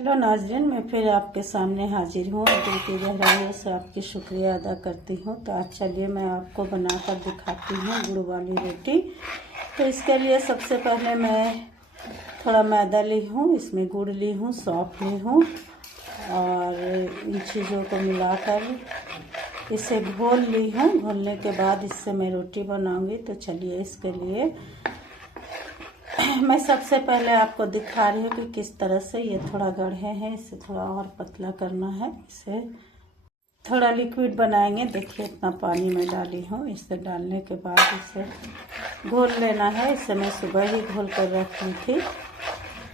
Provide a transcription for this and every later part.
Hello नाजरीन, मैं फिर आपके सामने हाजिर हूँ। दिल की गहराइयों से आपकी शुक्रिया अदा करती हूँ। तो आज चलिए मैं आपको बनाकर दिखाती हूँ गुड़ वाली रोटी। तो इसके लिए सबसे पहले मैं थोड़ा मैदा ली हूँ, इसमें गुड़ ली हूँ, सौंफ ली हूँ और इन चीज़ों को मिलाकर इसे घोल ली हूँ। घोलने के बाद इससे मैं रोटी बनाऊँगी। तो चलिए इसके लिए मैं सबसे पहले आपको दिखा रही हूँ कि किस तरह से ये थोड़ा गढ़े हैं, इसे थोड़ा और पतला करना है। इसे थोड़ा लिक्विड बनाएंगे। देखिए इतना पानी मैं डाली हूँ। इसे डालने के बाद इसे घोल लेना है। इसे मैं सुबह ही घोल कर रखी थी।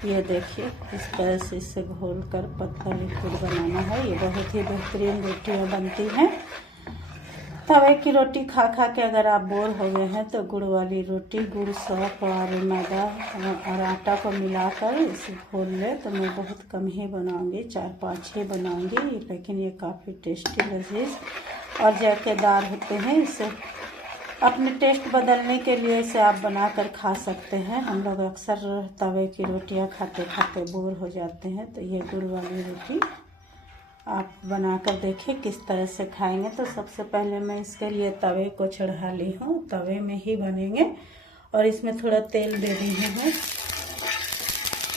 ये देखिए इस तरह से इसे घोल कर पतला लिक्विड बनाना है। ये बहुत ही बेहतरीन रोटियाँ बनती हैं। तवे की रोटी खा खा के अगर आप बोर हो गए हैं तो गुड़ वाली रोटी, गुड़, सौंफ और मैदा और आटा को मिलाकर इसे घोल ले। तो मैं बहुत कम ही बनाऊंगी, 4-5 ही बनाऊंगी, लेकिन ये काफ़ी टेस्टी, लजीज और जायकेदार होते हैं। इसे अपने टेस्ट बदलने के लिए इसे आप बनाकर खा सकते हैं। हम लोग अक्सर तवे की रोटियां खाते खाते बोर हो जाते हैं। तो ये गुड़ वाली रोटी आप बनाकर देखिए किस तरह से खाएंगे। तो सबसे पहले मैं इसके लिए तवे को चढ़ा ली हूँ। तवे में ही बनेंगे और इसमें थोड़ा तेल दे दी हूँ मैं।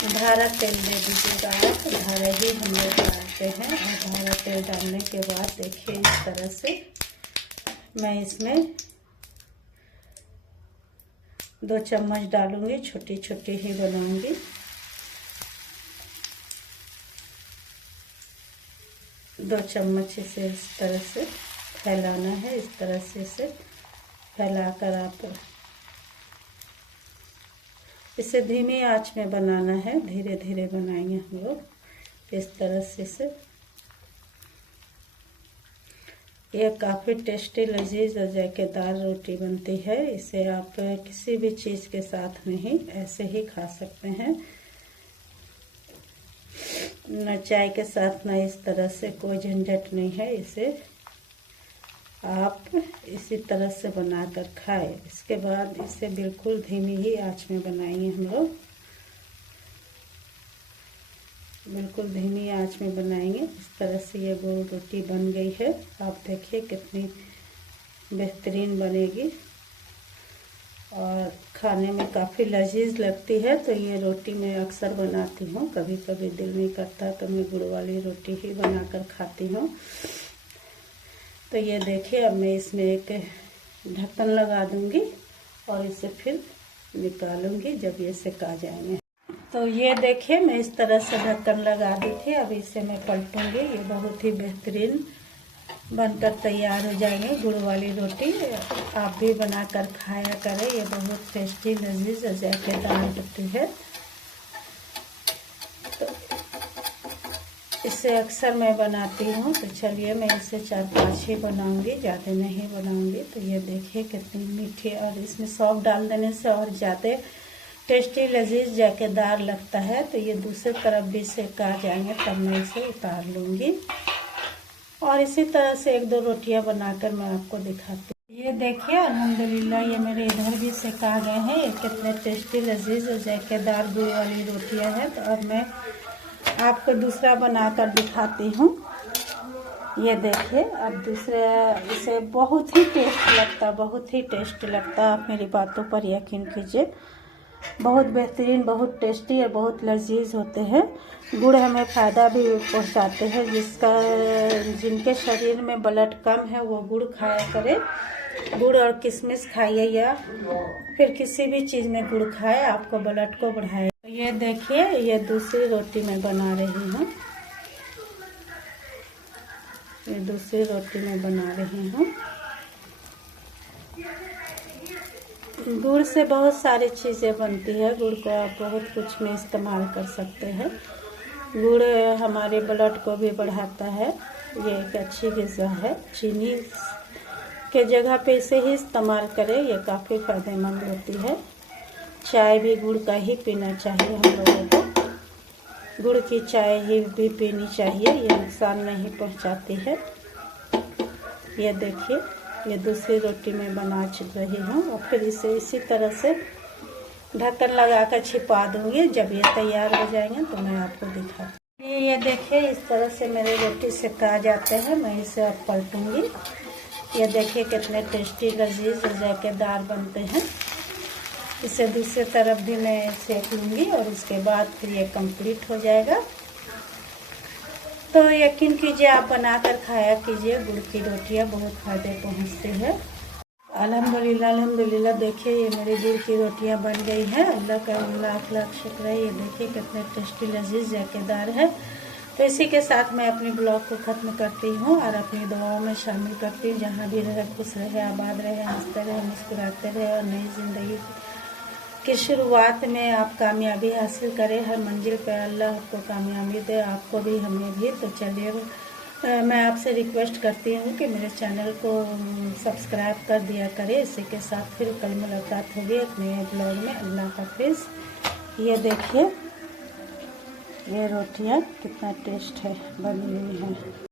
धारा तेल दे दीजिएगा आप, धारा ही हम लोग डालते हैं। और धारा तेल डालने के बाद देखिए इस तरह से मैं इसमें 2 चम्मच डालूंगी। छोटी छोटी ही बनाऊंगी। दो चम्मच इसे इस तरह से फैलाना है। इस तरह से इसे फैलाकर आप इसे धीमी आंच में बनाना है। धीरे धीरे बनाएंगे हम लोग इस तरह से इसे। यह काफ़ी टेस्टी, लजीज और जायकेदार रोटी बनती है। इसे आप किसी भी चीज़ के साथ नहीं ऐसे ही खा सकते हैं, न चाय के साथ, न इस तरह से कोई झंझट नहीं है। इसे आप इसी तरह से बनाकर खाएं। इसके बाद इसे बिल्कुल धीमी ही आंच में बनाएंगे हम लोग, बिल्कुल धीमी आंच में बनाएंगे। इस तरह से ये गोल रोटी बन गई है। आप देखिए कितनी बेहतरीन बनेगी और खाने में काफ़ी लजीज लगती है। तो ये रोटी मैं अक्सर बनाती हूँ। कभी कभी दिल नहीं करता तो मैं गुड़ वाली रोटी ही बनाकर खाती हूँ। तो ये देखिए अब मैं इसमें एक ढक्कन लगा दूँगी और इसे फिर निकालूंगी जब ये सिका जाएंगे। तो ये देखिए मैं इस तरह से ढक्कन लगा दी थी। अब इसे मैं पलटूंगी। ये बहुत ही बेहतरीन बनकर तैयार हो जाएंगे गुड़ वाली रोटी। आप भी बनाकर खाया करें। ये बहुत टेस्टी, लजीज और जायकेदार होती है। तो इसे अक्सर मैं बनाती हूँ। तो चलिए मैं इसे 4-5 ही बनाऊंगी, ज़्यादा नहीं बनाऊंगी। तो ये देखिए कितनी मीठी, और इसमें सौंफ डाल देने से और ज़्यादा टेस्टी, लजीज, जायकेदार लगता है। तो ये दूसरी तरफ भी सेका जाएंगे तब मैं इसे उतार लूँगी और इसी तरह से 1-2 रोटियां बनाकर मैं आपको दिखाती हूँ। ये देखिए अल्हम्दुलिल्लाह ये मेरे इधर भी सेका गए हैं। ये कितने टेस्टी, लजीज और जायकेदार गुड़ वाली रोटियां हैं। तो अब मैं आपको दूसरा बनाकर दिखाती हूँ। ये देखिए अब दूसरे, इसे बहुत ही टेस्ट लगता, बहुत ही टेस्ट लगता। आप मेरी बातों पर यकीन कीजिए, बहुत बेहतरीन, बहुत टेस्टी और बहुत लजीज होते हैं। गुड़ हमें फ़ायदा भी पहुंचाते हैं। जिनके शरीर में ब्लड कम है वो गुड़ खाया करे। गुड़ और किशमिश खाइए या फिर किसी भी चीज़ में गुड़ खाए, आपको ब्लड को बढ़ाए। तो ये देखिए ये दूसरी रोटी मैं बना रही हूँ। ये दूसरी रोटी मैं बना रही हूँ। गुड़ से बहुत सारी चीज़ें बनती है। गुड़ को आप बहुत कुछ में इस्तेमाल कर सकते हैं। गुड़ हमारे ब्लड को भी बढ़ाता है। ये एक अच्छी ग़िज़ा है। चीनी के जगह पे इसे ही इस्तेमाल करें, ये काफ़ी फ़ायदेमंद होती है। चाय भी गुड़ का ही पीना चाहिए हम लोगों को। गुड़ की चाय ही भी पीनी चाहिए, ये नुकसान नहीं पहुंचाती है। ये देखिए ये दूसरी रोटी मैं बना रही हूँ और फिर इसे इसी तरह से ढक्कन लगाकर छिपा दूँगी। जब ये तैयार हो जाएंगे तो मैं आपको दिखाती हूँ। ये देखिए इस तरह से मेरे रोटी सेका जाते हैं। मैं इसे अब पलटूंगी। ये देखिए कितने टेस्टी लजीज और जायकेदार बनते हैं। इसे दूसरी तरफ भी मैं सेक लूँगी और उसके बाद फिर ये कंप्लीट हो जाएगा। तो यकीन कीजिए, आप बनाकर खाया कीजिए। गुड़ की रोटियां बहुत फ़ायदे पहुंचती है। अल्हम्दुलिल्लाह अल्हम्दुलिल्लाह। देखिए ये मेरी गुड़ की रोटियां बन गई हैं। अल्लाह का लाख लाख शुक्र है। ये देखिए कितने टेस्टी लजीज जायकेदार है। तो इसी के साथ मैं अपनी ब्लॉग को ख़त्म करती हूँ और अपनी दुआओं में शामिल करती हूँ। जहाँ भी रहे खुश रहे, आबाद रहे, हंसते रहे, मुस्कुराते रहे और नई ज़िंदगी की शुरुआत में आप कामयाबी हासिल करें। हर मंजिल पे अल्लाह आपको कामयाबी दे, आपको भी हमें भी। तो चलिए मैं आपसे रिक्वेस्ट करती हूँ कि मेरे चैनल को सब्सक्राइब कर दिया करें। इसी के साथ फिर कल मुलाकात होगी एक नए ब्लॉग में। अल्लाह हाफिज़। ये देखिए ये रोटियाँ कितना टेस्ट है बनी हुई हैं।